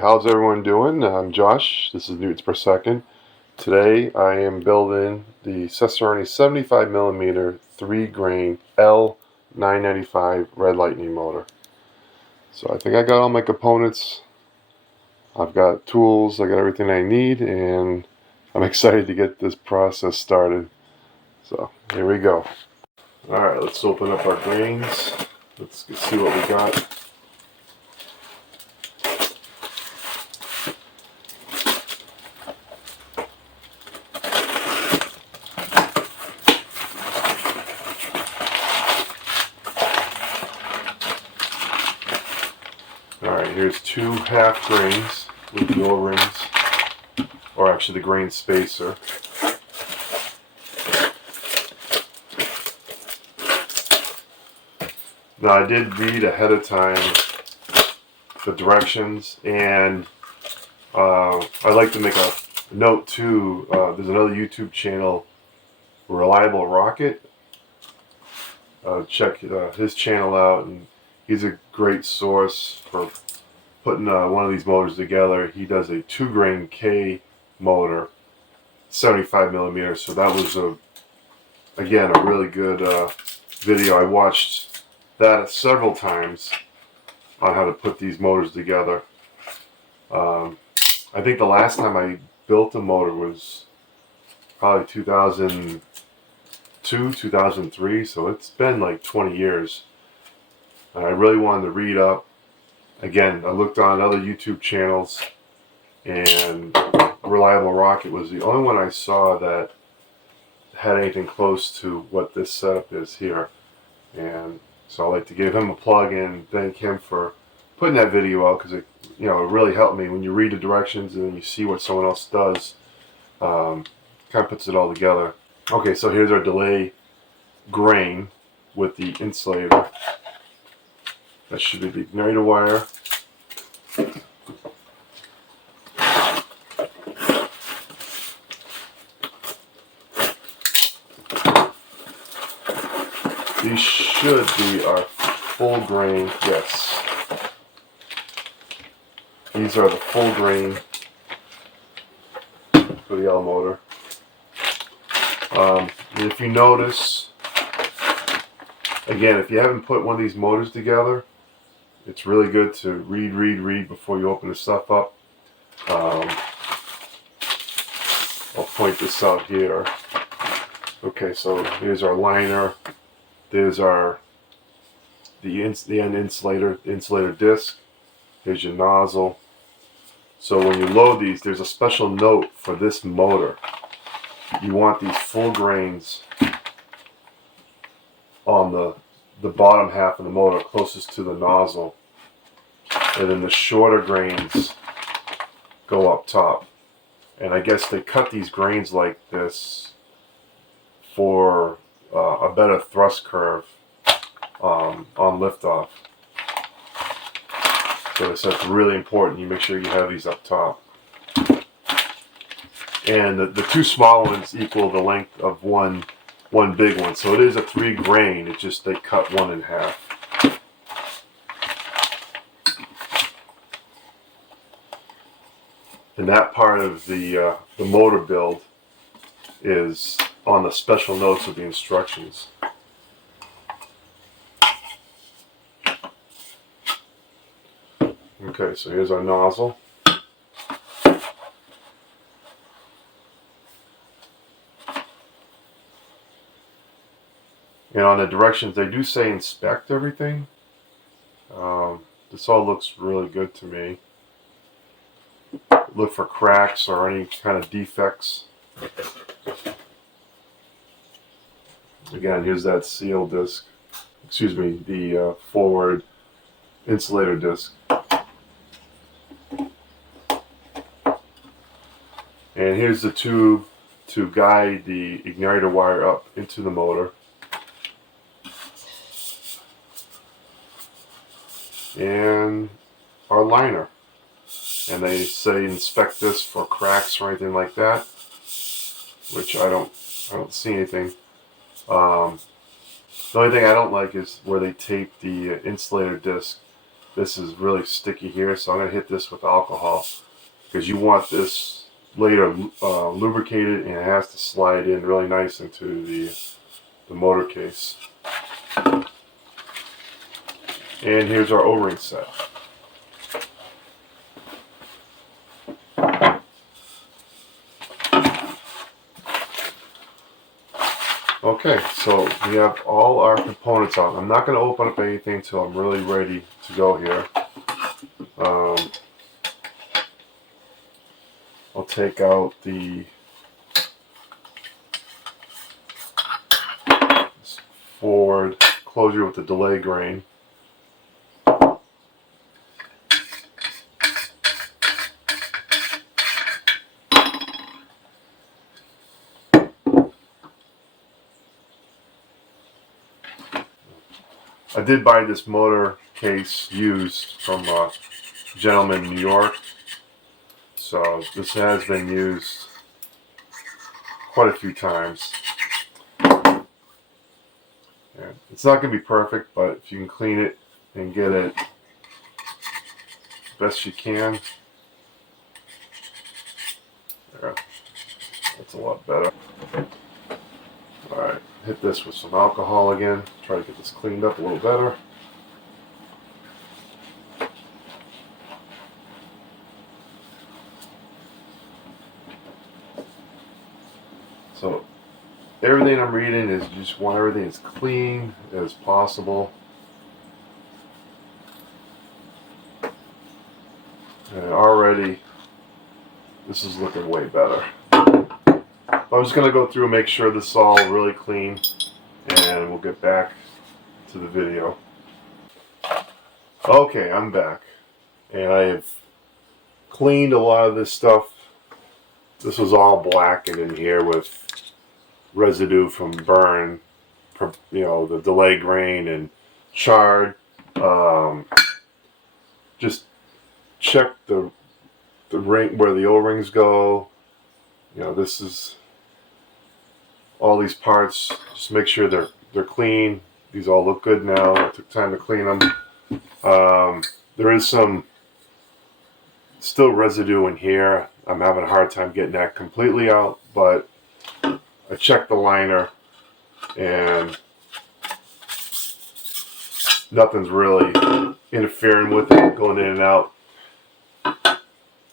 Alright, how's everyone doing? I'm Josh. This is newtons per second. Today I am building the Cesaroni 75mm 3-grain L995 red lightning motor. So I think I got all my components. I've got tools, I got everything I need, and I'm excited to get this process started. So here we go. Alright, let's open up our grains. Let's see what we got. Alright, here's 2 half grains with the O-rings, or actually the grain spacer. Now I did read ahead of time the directions, and I'd like to make a note too. There's another YouTube channel, Reliable Rocket. Check his channel out, and he's a great source for putting one of these motors together. He does a 2-grain K motor, 75mm. So that was again a really good video. I watched that several times on how to put these motors together. I think the last time I built a motor was probably 2002, 2003, so it's been like 20 years. And I really wanted to read up. Again, I looked on other YouTube channels, and Reliable Rocket was the only one I saw that had anything close to what this setup is here. And so I'd like to give him a plug and thank him for putting that video out, because it really helped me. When you read the directions and then you see what someone else does, kind of puts it all together. Okay, so here's our delay grain with the insulator. That should be the igniter wire. These should be our full grain, yes. These are the full grain for the L motor. And if you notice, again, if you haven't put one of these motors together, it's really good to read before you open the stuff up. I'll point this out here. Okay, so here's our liner. There's the end insulator disc. Here's your nozzle. So when you load these, there's a special note for this motor. You want these full grains on the bottom half of the motor, closest to the nozzle, and then the shorter grains go up top. And I guess they cut these grains like this for a better thrust curve on liftoff. So it's really important you make sure you have these up top. And the 2 small ones equal the length of one big one. So it is a 3-grain, it's just they cut one in half. And that part of the motor build is on the special notes of the instructions. Okay, so here's our nozzle. And on the directions, they do say inspect everything. This all looks really good to me. Look for cracks or any kind of defects. Again, here's that seal disc. Excuse me, the forward insulator disc. And here's the tube to guide the igniter wire up into the motor. And our liner. And they say inspect this for cracks or anything like that, which I don't see anything. The only thing I don't like is where they tape the insulator disc. this is really sticky here, so I'm going to hit this with alcohol because you want this later lubricated, and it has to slide in really nice into the motor case. And here's our O-ring set. Okay, so we have all our components out. I'm not going to open up anything until I'm really ready to go here. I'll take out the forward closure with the delay grain. I did buy this motor case used from a gentleman in New York, so this has been used quite a few times. And it's not going to be perfect, but if you can clean it and get it best you can, there, that's a lot better. Alright, hit this with some alcohol again, try to get this cleaned up a little better. So everything I'm reading is you just want everything as clean as possible. And already this is looking way better. I'm just going to go through and make sure this is all really clean, and we'll get back to the video. Okay, I'm back, and I have cleaned a lot of this stuff. This was all blackened in here with residue from burn, you know, the delay grain and charred. Just check the ring where the O-rings go. You know, this is all these parts. Just make sure they're clean. These all look good now. I took time to clean them. There is some still residue in here. I'm having a hard time getting that completely out, but I checked the liner and nothing's really interfering with it going in and out.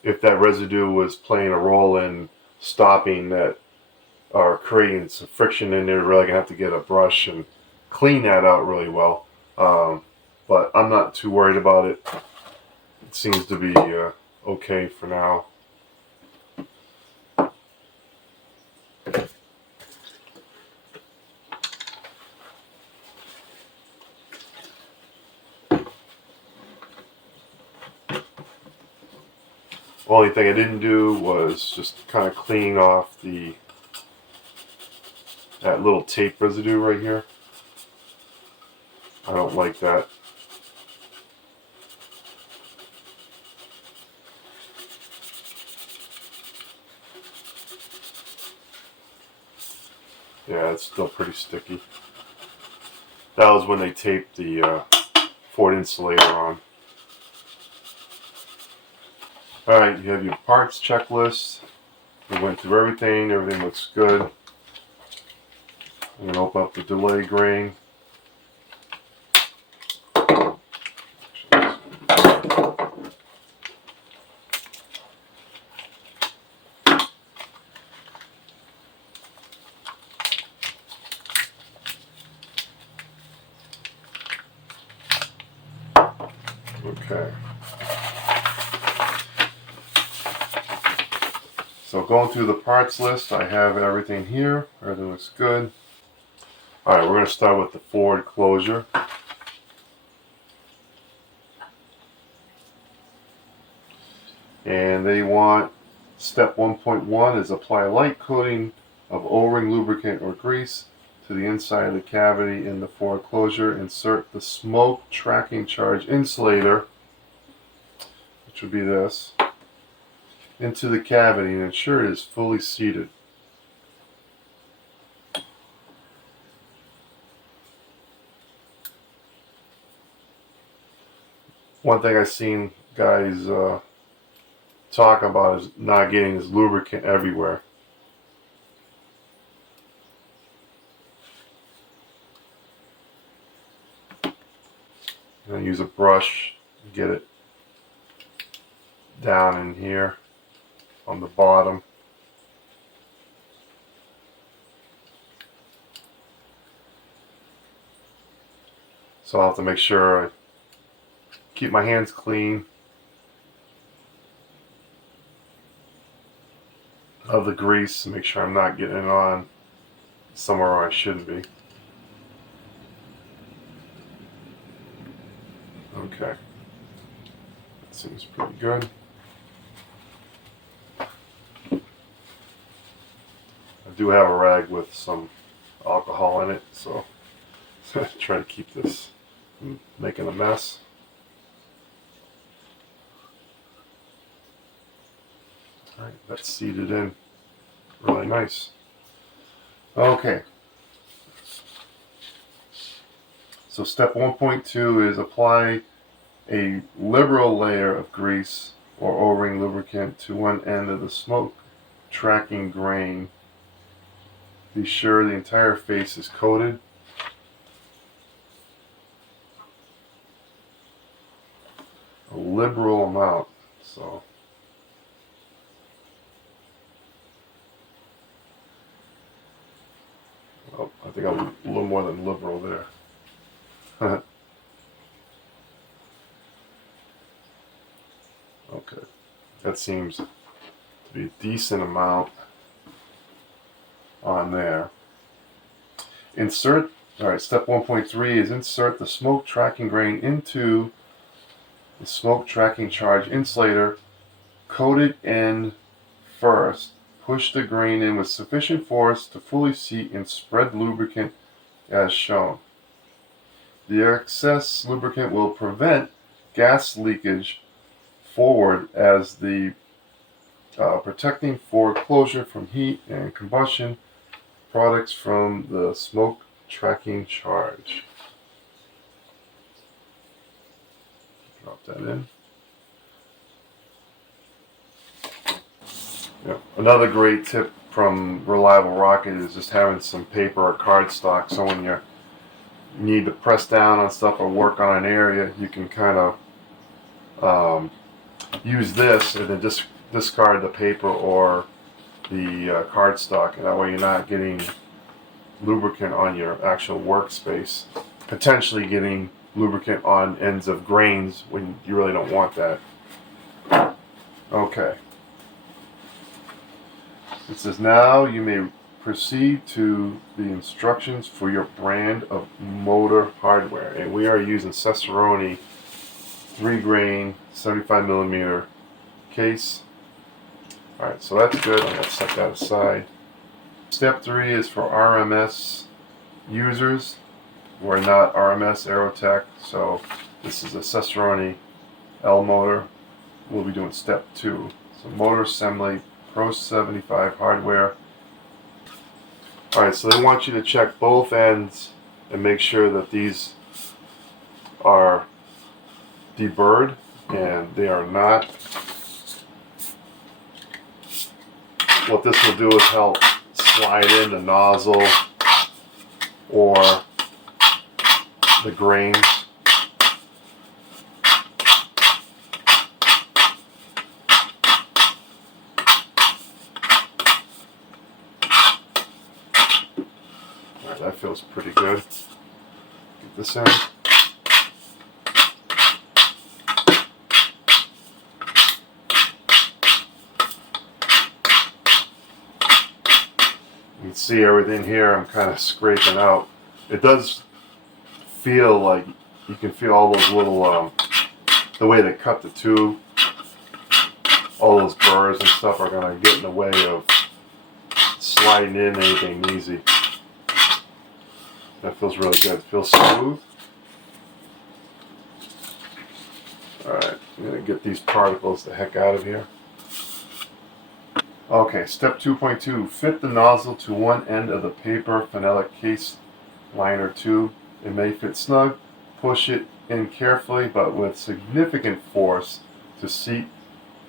If that residue was playing a role in stopping that or creating some friction in there, really gonna have to get a brush and clean that out really well. But I'm not too worried about it. It seems to be okay for now. Only thing I didn't do was just kind of clean off that little tape residue right here. I don't like that. Yeah, it's still pretty sticky. That was when they taped the Ford insulator on. Alright, you have your parts checklist. We went through everything. Everything looks good. I'm going to open up the delay grain. Okay. So going through the parts list, I have everything here. Everything looks good. Alright, we're going to start with the Ford closure. And they want step 1.1 is apply a light coating of O-ring lubricant or grease to the inside of the cavity in the Ford closure. Insert the smoke tracking charge insulator, which would be this, into the cavity and ensure it is fully seated. one thing I've seen guys talk about is not getting this lubricant everywhere. I'm going to use a brush to get it down in here on the bottom. So I'll have to make sure I keep my hands clean of the grease and make sure I'm not getting it on somewhere where I shouldn't be. Okay, that seems pretty good. I do have a rag with some alcohol in it, so try to keep this from making a mess. Alright, that's seated in really nice. Okay, so step 1.2 is apply a liberal layer of grease or O-ring lubricant to one end of the smoke tracking grain. Be sure the entire face is coated. A liberal amount, so well, I think I'm a little more than liberal there. Okay, that seems to be a decent amount on there. Insert, alright, step 1.3 is insert the smoke tracking grain into the smoke tracking charge insulator, coated end first. Push the grain in with sufficient force to fully seat and spread lubricant as shown. The excess lubricant will prevent gas leakage forward as the protecting forward closure from heat and combustion products from the smoke tracking charge. Drop that in. Yeah. Another great tip from Reliable Rocket is just having some paper or cardstock, so when you need to press down on stuff or work on an area, you can kind of use this and then just discard the paper or the cardstock, and that way you're not getting lubricant on your actual workspace, potentially getting lubricant on ends of grains when you really don't want that. Okay. It says now you may proceed to the instructions for your brand of motor hardware, and we are using Cesaroni 3-grain 75mm case. Alright, so that's good. I'm going to set that aside. Step 3 is for RMS users. We're not RMS Aerotech, so this is a Cesaroni L motor. We'll be doing step 2. So motor assembly, Pro 75 hardware. Alright, so they want you to check both ends and make sure that these are deburred, and they are not. What this will do is help slide in the nozzle or the grains. Alright, that feels pretty good. Get this in. You can see everything here I'm kind of scraping out. It does feel like you can feel all those little, the way they cut the tube, all those burrs and stuff are going to get in the way of sliding in anything easy. That feels really good. It feels smooth. Alright, I'm going to get these particles the heck out of here. Okay, step 2.2. Fit the nozzle to one end of the paper phenolic case liner tube. It may fit snug. Push it in carefully but with significant force to seat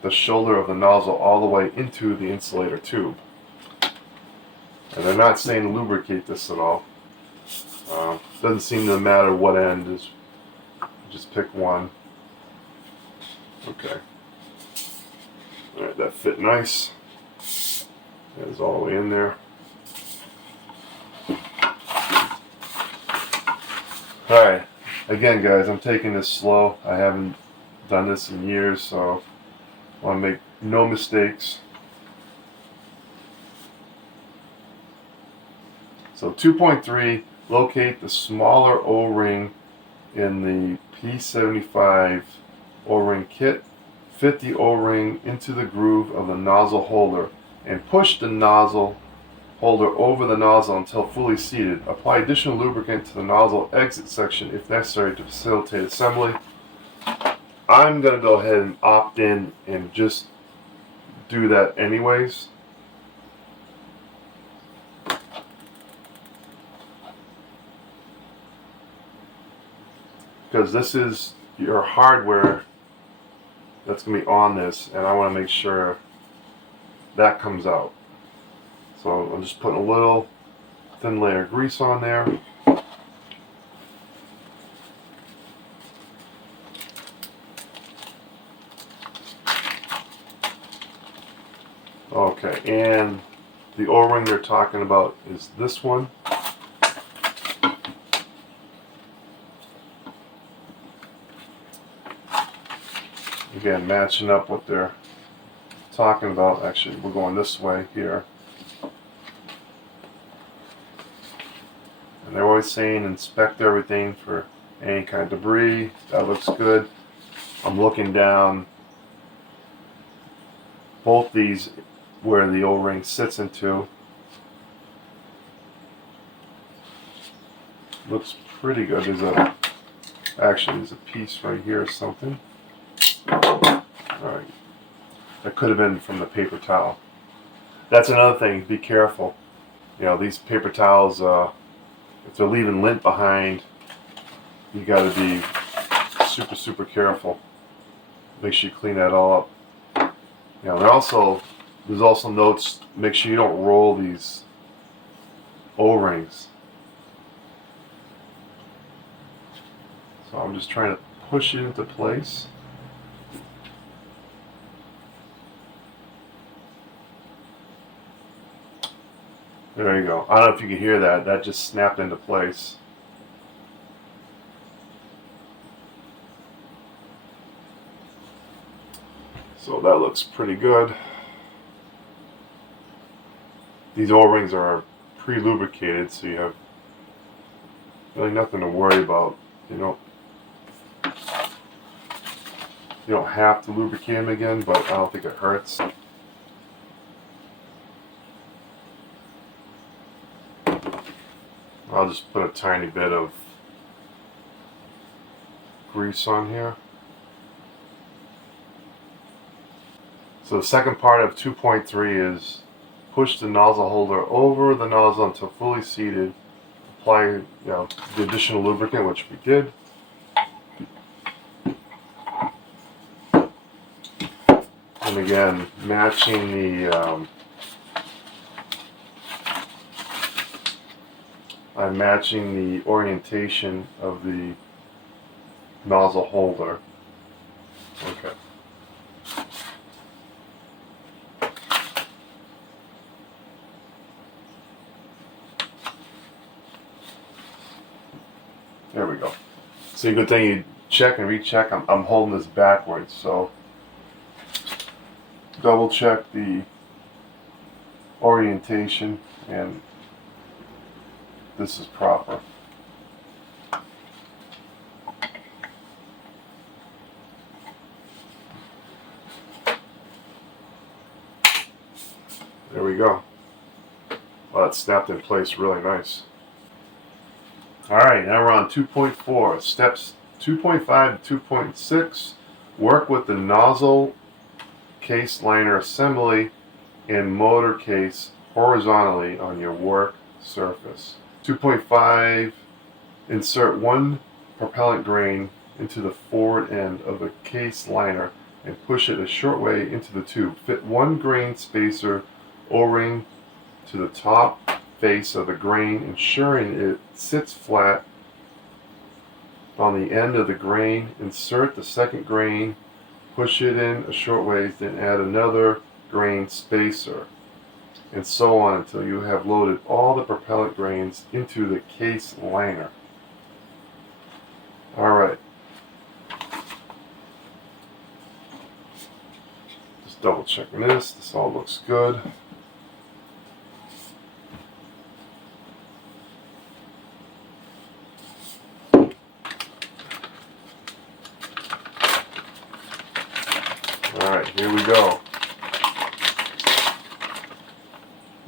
the shoulder of the nozzle all the way into the insulator tube. And they're not saying to lubricate this at all. Doesn't seem to matter what end, just pick one. Okay. Alright, that fit nice. It's all the way in there. Alright, again guys, I'm taking this slow. I haven't done this in years, so I want to make no mistakes. So 2.3, locate the smaller O-ring in the P75 O-ring kit. Fit the O-ring into the groove of the nozzle holder and push the nozzle holder over the nozzle until fully seated. Apply additional lubricant to the nozzle exit section if necessary to facilitate assembly. I'm going to go ahead and opt in and just do that anyways. Because this is your hardware that's going to be on this, and I want to make sure that comes out. So I'm just putting a little thin layer of grease on there. Okay, and the O-ring they're talking about is this one. Again, matching up what they're talking about. Actually, we're going this way here. And they're always saying inspect everything for any kind of debris. That looks good. I'm looking down both these where the O-ring sits into. Looks pretty good. There's a piece right here or something. Alright. That could have been from the paper towel. That's another thing, be careful. You know, these paper towels, if they're leaving lint behind, you gotta be super, super careful. Make sure you clean that all up. You know, there's also notes, make sure you don't roll these O-rings. So I'm just trying to push it into place. There you go. I don't know if you can hear that. That just snapped into place. So that looks pretty good. These O-rings are pre-lubricated, so you have really nothing to worry about. You don't have to lubricate them again, but I don't think it hurts. I'll just put a tiny bit of grease on here. So the second part of 2.3 is push the nozzle holder over the nozzle until fully seated. Apply the additional lubricant, which we did. And again, matching the I'm matching the orientation of the nozzle holder. Okay. There we go. See, good thing you check and recheck. I'm holding this backwards, so double check the orientation, and this is proper. There we go. Well, that snapped in place really nice. Alright, now we're on 2.4. Steps 2.5 to 2.6. Work with the nozzle case liner assembly and motor case horizontally on your work surface. 2.5. Insert one propellant grain into the forward end of the case liner and push it a short way into the tube. Fit 1 grain spacer O-ring to the top face of the grain, ensuring it sits flat on the end of the grain. Insert the second grain, push it in a short ways, then add another grain spacer, and so on until you have loaded all the propellant grains into the case liner. Alright. Just double checking this. This all looks good. Alright, here we go.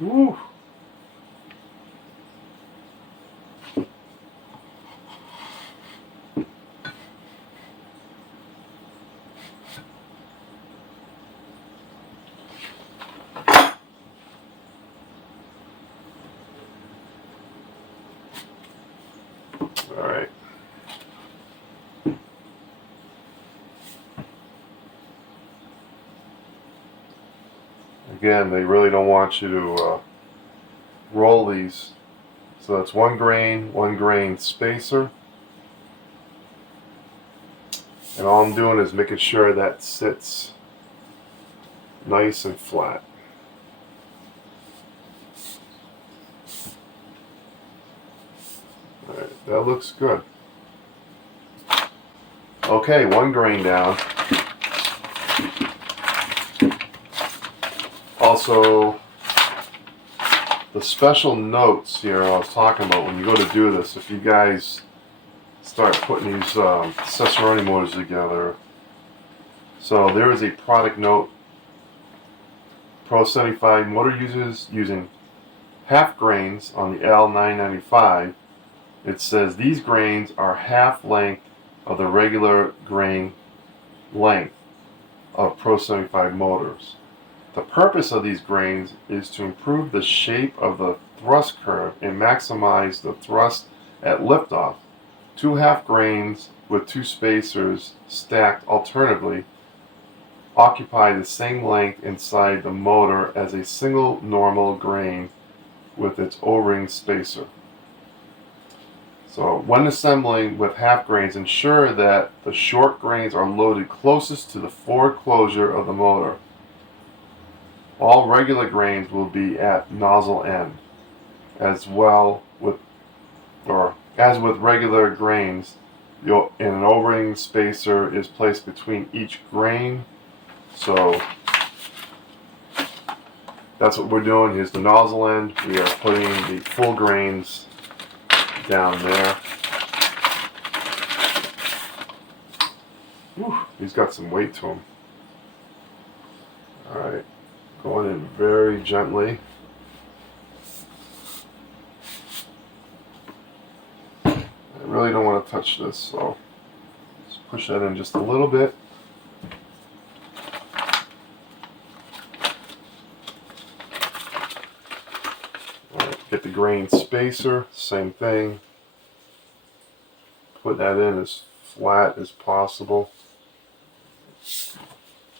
Woo! Alright. Again, they really don't want you to roll these. So that's 1 grain spacer. And all I'm doing is making sure that sits nice and flat. Alright, that looks good. Okay, 1 grain down. Also, the special notes here I was talking about when you go to do this, if you guys start putting these Cesaroni motors together. So there is a product note. Pro 75 motor users using half grains on the L995. It says these grains are half length of the regular grain length of Pro 75 motors. The purpose of these grains is to improve the shape of the thrust curve and maximize the thrust at liftoff. 2 half grains with 2 spacers stacked alternatively occupy the same length inside the motor as a single normal grain with its O-ring spacer. So when assembling with half grains, ensure that the short grains are loaded closest to the forward closure of the motor. All regular grains will be at nozzle end. As with regular grains, an O-ring spacer is placed between each grain. So that's what we're doing. Here's the nozzle end. We are putting the full grains down there. Whew, he's got some weight to him. Alright, going in very gently. I really don't want to touch this, so just push that in just a little bit. Get the grain spacer, same thing. Put that in as flat as possible.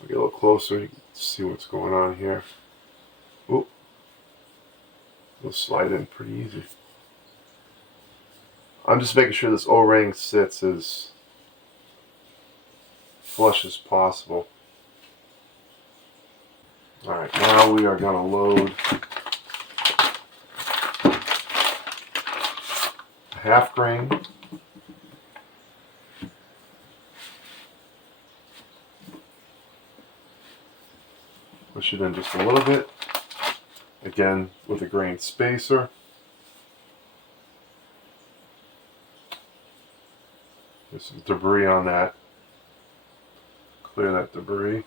I'll get a little closer, you can see what's going on here. Oop. It'll slide in pretty easy. I'm just making sure this O-ring sits as flush as possible. Alright, now we are going to load half grain. Push it in just a little bit. Again, with a grain spacer. There's some debris on that. Clear that debris.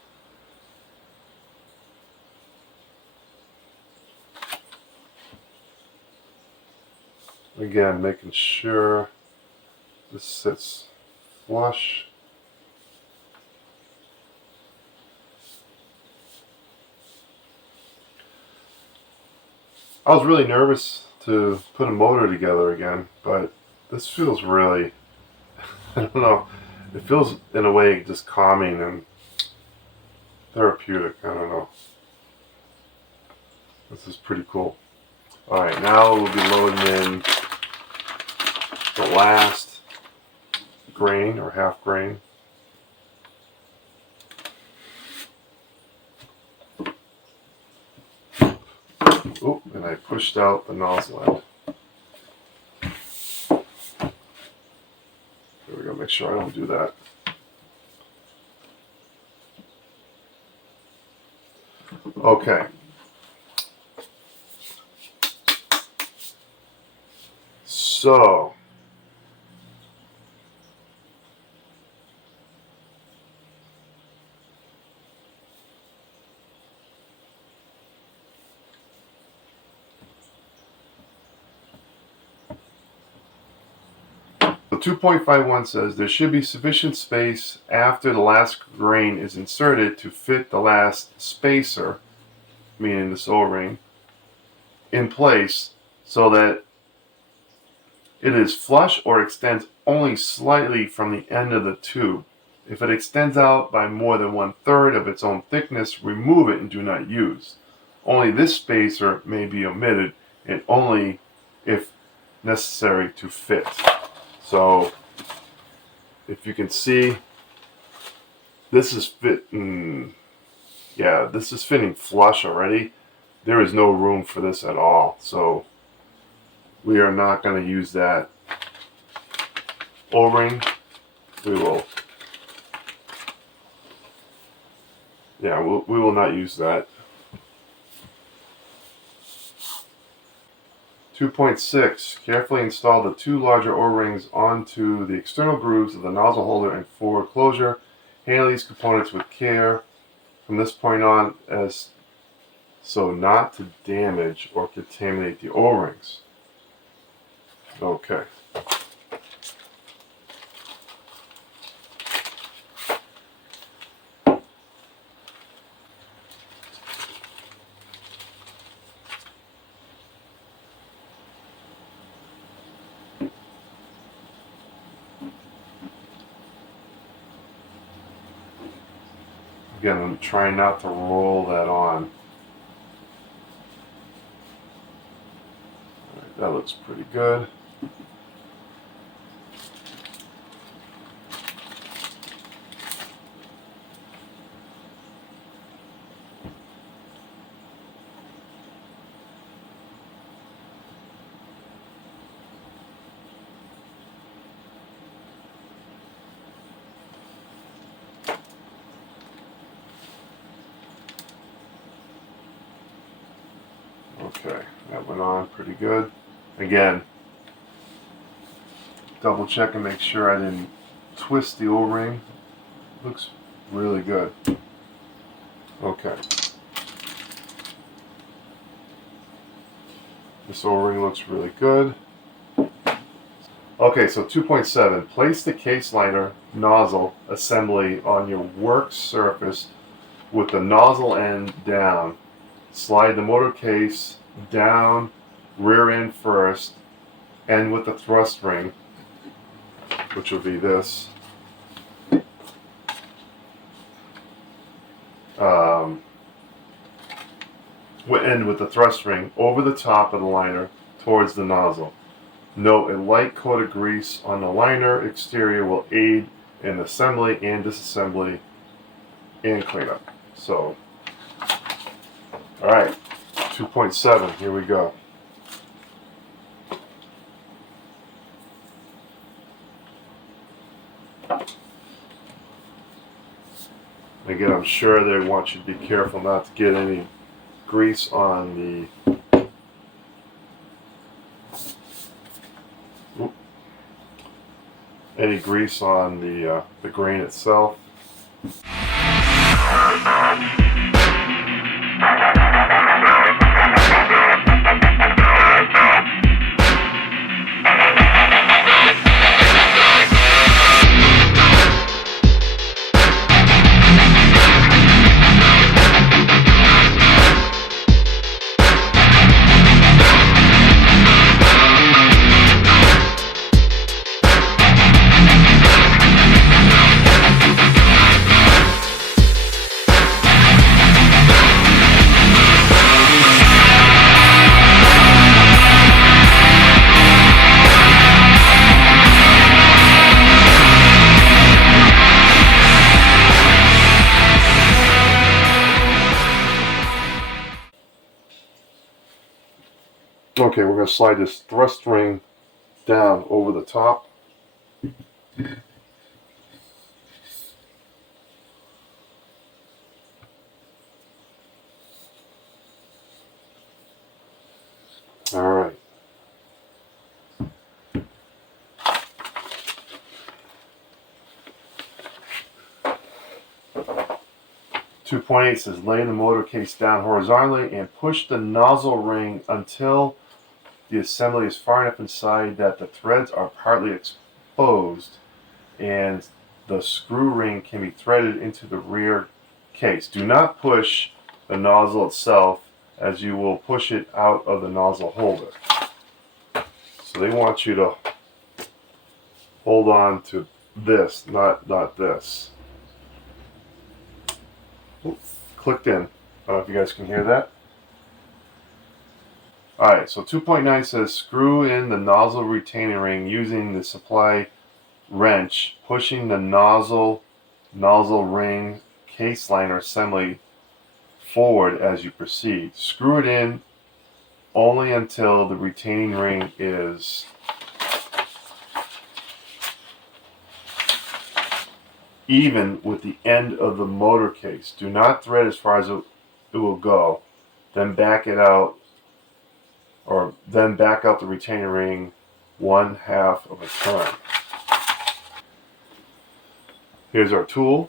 Again, making sure this sits flush. I was really nervous to put a motor together again, but this feels really, I don't know, it feels in a way just calming and therapeutic. I don't know. This is pretty cool. Alright, now we'll be loading in the last grain or half grain. Oh, and I pushed out the nozzle end. There we go, make sure I don't do that. Okay. So, the 2.51 says there should be sufficient space after the last grain is inserted to fit the last spacer, meaning this O-ring, in place so that it is flush or extends only slightly from the end of the tube. If it extends out by more than 1/3 of its own thickness, remove it and do not use. Only this spacer may be omitted, and only if necessary to fit. So, if you can see, this is fitting, yeah, this is fitting flush already. There is no room for this at all. So, we are not going to use that O-ring. We will, yeah, we will not use that. 2.6. Carefully install the 2 larger O-rings onto the external grooves of the nozzle holder and forward closure. Handle these components with care from this point on as so not to damage or contaminate the O-rings. Okay. Again, I'm trying not to roll that on. All right, that looks pretty good. Okay, that went on pretty good. Again, double check and make sure I didn't twist the O-ring. Looks really good. Okay. This O-ring looks really good. Okay, so 2.7. Place the case liner nozzle assembly on your work surface with the nozzle end down. Slide the motor case down, rear end first, end with the thrust ring, which will be this. End with the thrust ring over the top of the liner towards the nozzle. Note, a light coat of grease on the liner exterior will aid in assembly and disassembly and cleanup. So, alright, 2.7, here we go. Again, I'm sure they want you to be careful not to get any grease on the grain itself. Okay, we're going to slide this thrust ring down over the top. All right. .8 says lay the motor case down horizontally and push the nozzle ring until the assembly is far enough inside that the threads are partly exposed and the screw ring can be threaded into the rear case. Do not push the nozzle itself, as you will push it out of the nozzle holder. So they want you to hold on to this, not this. Ooh, clicked in. I don't know if you guys can hear that. Alright, so 2.9 says screw in the nozzle retaining ring using the supply wrench, pushing the nozzle ring case liner assembly forward as you proceed. Screw it in only until the retaining ring is even with the end of the motor case. Do not thread as far as it will go. Then back it out, or then back out the retaining ring 1/2 of a turn. Here's our tool.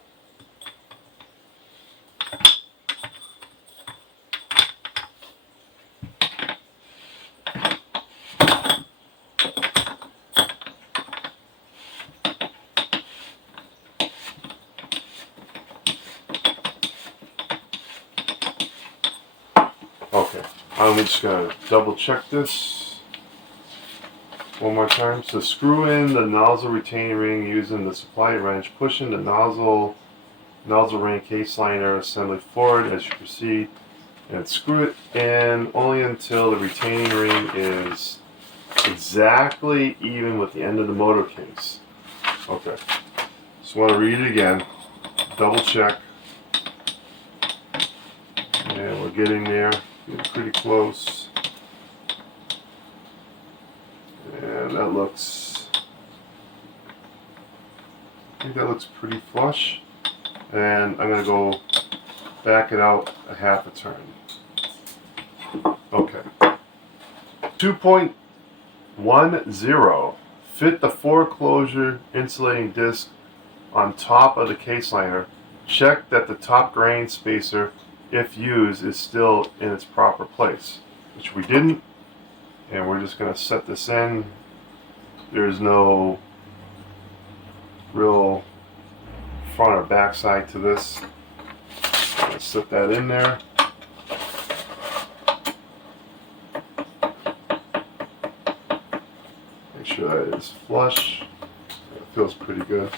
Okay, I'm just going to double check this one more time. So screw in the nozzle retaining ring using the supply wrench, pushing the nozzle ring case liner assembly forward as you proceed, and screw it in only until the retaining ring is exactly even with the end of the motor case. Okay, just want to read it again, double check, and we're getting there. Getting pretty close. And that looks, I think that looks pretty flush. And I'm going to go back it out 1/2 a turn. Okay. 2.10, fit the forward closure insulating disc on top of the case liner. Check that the top grain spacer, if used, is still in its proper place, which we didn't, and we're just going to set this in. There's no real front or back side to this. I'm going to set that in there. Make sure that is flush. It feels pretty good.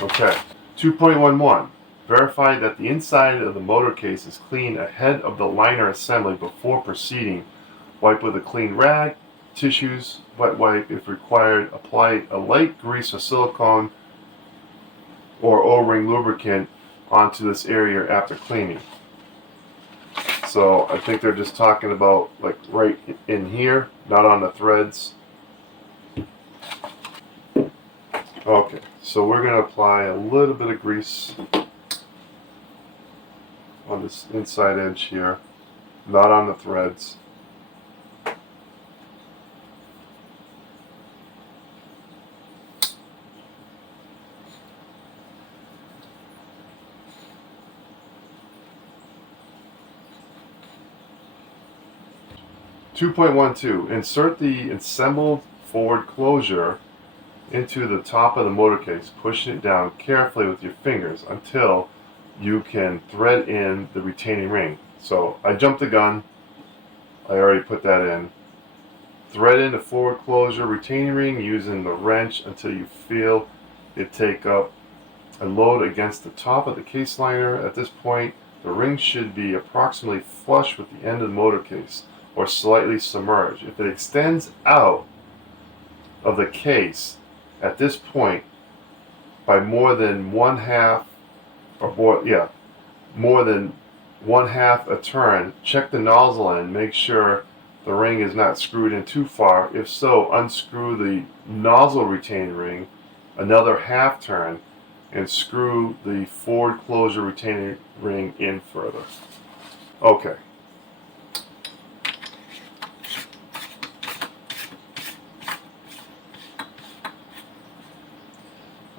Okay. 2.11. Verify that the inside of the motor case is clean ahead of the liner assembly before proceeding. Wipe with a clean rag, tissues, wet wipe if required. Apply a light grease or silicone or O-ring lubricant onto this area after cleaning. So I think they're just talking about like right in here, not on the threads. Okay, so we're going to apply a little bit of grease on this inside edge here, not on the threads. .12. Insert the assembled forward closure into the top of the motor case, pushing it down carefully with your fingers until you can thread in the retaining ring. So I jumped the gun. I already put that in. Thread in the forward closure retaining ring using the wrench until you feel it take up a load against the top of the case liner. At this point, the ring should be approximately flush with the end of the motor case or slightly submerged. If it extends out of the case at this point by more than 1/2 more than 1/2 a turn, check the nozzle and make sure the ring is not screwed in too far. If so, unscrew the nozzle retaining ring another half turn and screw the forward closure retaining ring in further. Okay.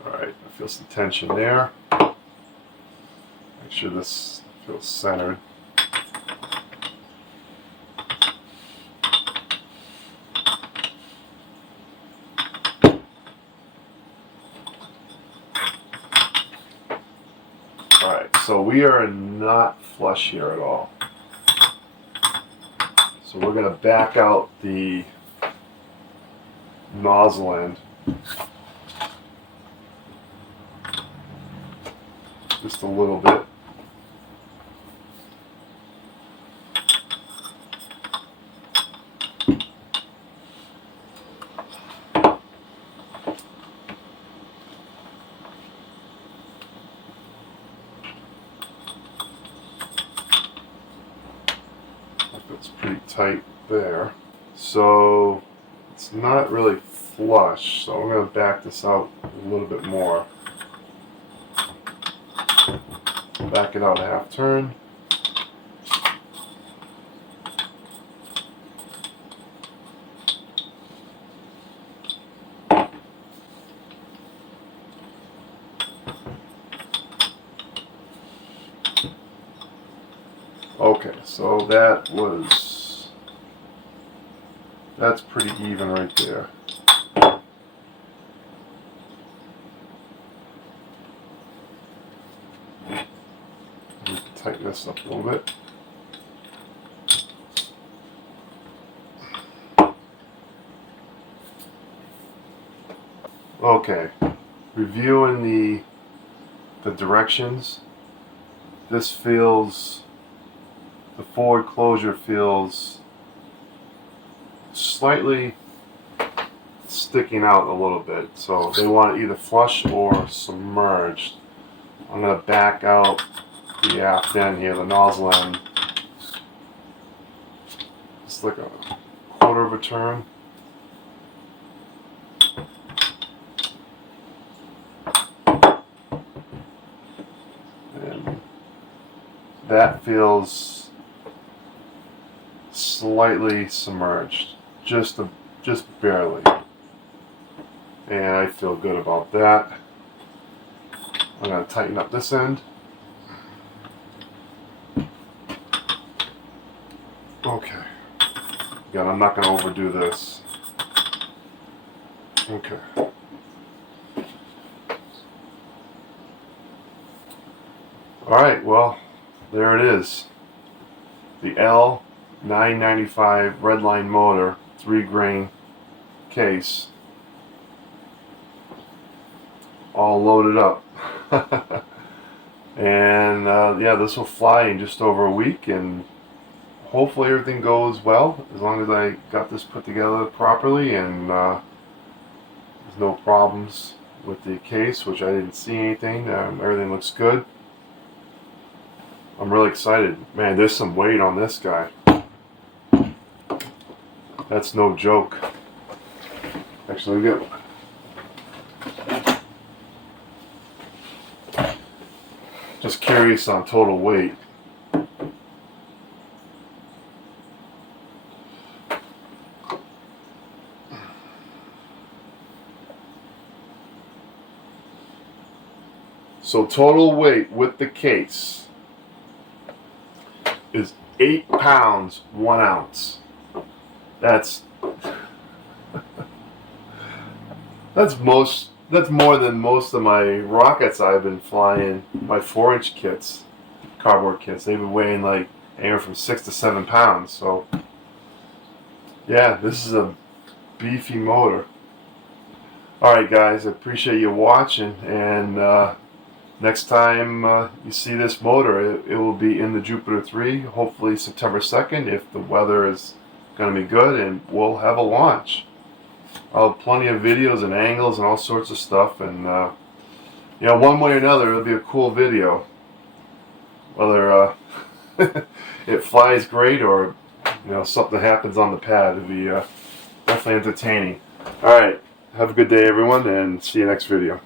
Alright, I feel some tension there. Make sure this feels centered. Alright, so we are not flush here at all. So we're going to back out the nozzle end just a little bit. That's pretty tight there. So it's not really flush, so I'm going to back this out a little bit more. Back it out a half turn. Okay, so that's pretty even right there. Tighten this up a little bit. Okay, reviewing the directions. This feels, the forward closure feels slightly sticking out a little bit, so they want it either flush or submerged. I'm going to back out the aft end here, the nozzle end, just like a quarter of a turn. And that feels slightly submerged, just barely. And I feel good about that. I'm going to tighten up this end. Okay. Again, I'm not going to overdo this. Okay. Alright, well, there it is. The L995 Redline motor, 3-grain case, all loaded up. And yeah, this will fly in just over a week, and hopefully everything goes well, as long as I got this put together properly and there's no problems with the case, which I didn't see anything. Everything looks good. I'm really excited. Man, there's some weight on this guy. That's no joke. Actually, let me get... Just curious on total weight. So total weight with the case is 8 pounds 1 ounce. That's more than most of my rockets I've been flying. My 4-inch kits, cardboard kits, they've been weighing like anywhere from 6 to 7 pounds. So yeah, this is a beefy motor. Alright guys, I appreciate you watching, and next time you see this motor, it will be in the Jupiter 3, hopefully September 2nd, if the weather is going to be good, and we'll have a launch. I'll have plenty of videos and angles and all sorts of stuff, and you know, one way or another, it'll be a cool video. Whether it flies great or you know, something happens on the pad. It'd be definitely entertaining. All right, have a good day, everyone, and see you next video.